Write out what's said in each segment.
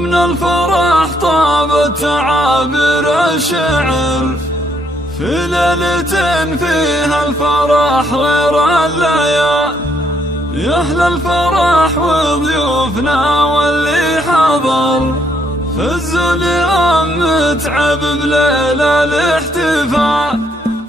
من الفرح طاب التعابير الشعر في ليلة فيها الفرح غير الليال. يا أهل الفرح وضيوفنا واللي حضر فزوا اليوم متعب بليلة الاحتفال.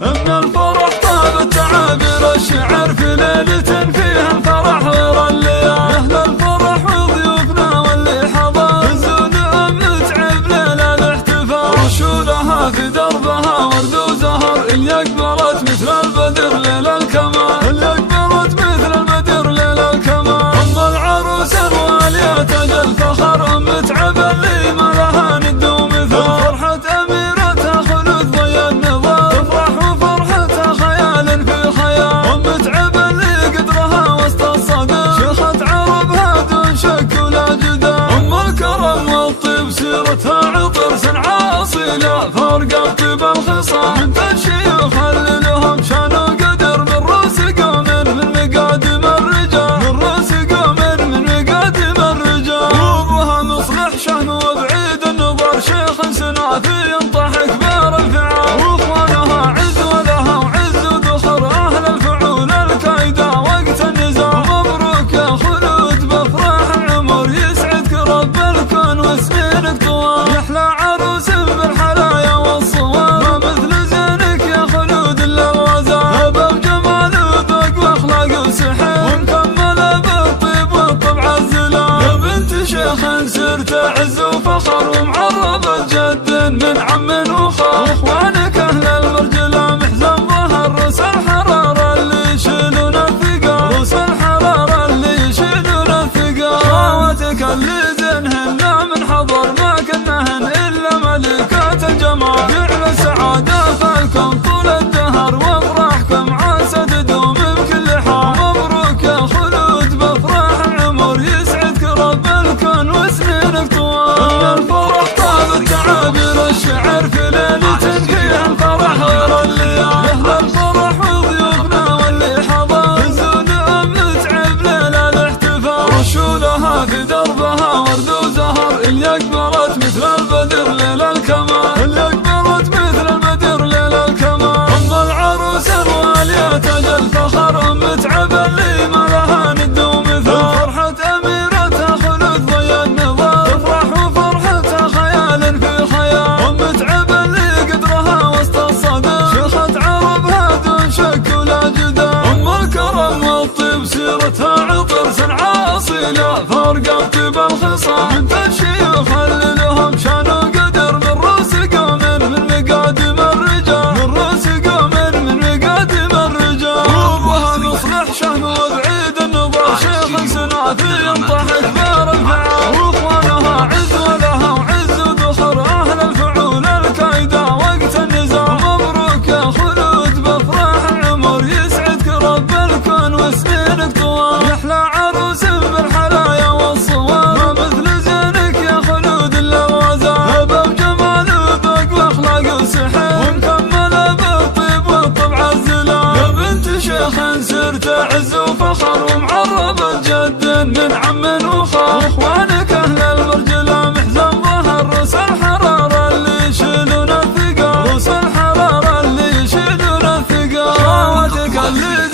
من الفرح طاب التعابير الشعر في ليلة فيها الفرح غير الليال. يا أهل الفرح وضيوفنا واللي حضر فزوا اليوم متعب ليلة الاحتفال. رشولها في دربها ورد وزهر اللي أقبلت مثل البدر ليل الكمال. اللي أقبلت مثل البدر ليل الكمال. أم العروس الوالية تاج الفخر متعب اللي ما لها ند ومثال. فرحة أميرتها خلود ضي النظام تفرح وفرحتها خيال في خيال. ومتعب اللي قدرها وسط الصدى شيخة عربها دون شك ولا جدال. أم الكرم والطيب سيرتها عطر صنعاء أصيلة فرق الطيب الخصام من الشيوخ اللي لهم شان وقدر من رؤوس قوم من مقادم الرجال. من رؤوس قوم من مقادم الرجال. وابوها مصلح شهم وبعيد النظر شيخ سنافي ينطح كبار الفعال. واخوانها عز ولها وعز ذخر اهل الفعول الكايده وقت النزاع. مبروك يا خلود بافراح العمر يسعدك رب الكون وسنينك طوال. يحلى عروس بالحلايا والصواب ما مثل زينك يا خلود الا الغزال. باب جمال وذوق واخلاق وسحر ومكمله بالطيب والطبع الزلال. يا بنت شيخ سرت عز وفخر ومعربة جد من عم وخال. واخوانك اهل المرجله محزن ظهر روس الحراره اللي يشيلون الثقال. روس الحراره اللي يشيلون الثقال. خواتك اللي زينهن من حضر ما كنهن الا ملكات الجمال. جعل السعاده فالكم طول الدهر وافراحكم عاسى تدوم بكل حال. مبروك يا خلود بافراح العمر يسعدك رب الكون وسنينك طوال. من الفرح طاب التعابير الشعر في ليلة فيها الفرح غير الليال. يا أهل الفرح وضيوفنا واللي حضر فزوا اليوم متعب ليلة الاحتفال. رشولها في دربها ورد وزهر اللي أقبلت مثل البدر ليل الكمال. اللي أقبلت مثل البدر ليل الكمال. أم العروس الوالية تاج الفخر متعب اللي ما لها ند ومثال. فرحة أميرتها خلود ضي النظام تفرح وفرحتها خيال في خيال. ومتعب اللي قدرها وسط الصدى شيخة عربها دون شك ولا جدال. أم الكرم والطيب سيرتها عطر صنعاء أصيلة فرق الطيب الخصام من الشيوخ اللي لهم شان وقدر من رؤوس قوم من مقادم الرجال. من رؤوس قوم من مقادم الرجال. وابوها مصلح شهم وبعيد النظر شيخ سنافي ينطح كبار الفعال. واخوانها عز ولها وعز ذخر اهل الفعول الكايده وقت النزاع. مبروك يا خلود بافراح العمر يسعدك رب الكون وسنينك طوال. يحلى عروس بالحلايا والصواب ما مثل زينك يا خلود الا الغزال. باب جمال وذوق واخلاق وسحر ومكمله بالطيب والطبع الزلال. يا بنت شيخ سرت عز وفخر ومعربة جد من عم وخال. واخوانك اهل المرجله محزن ظهر روس الحراره اللي يشيلون الثقال. روس الحراره اللي يشيلون الثقال. خواتك اللي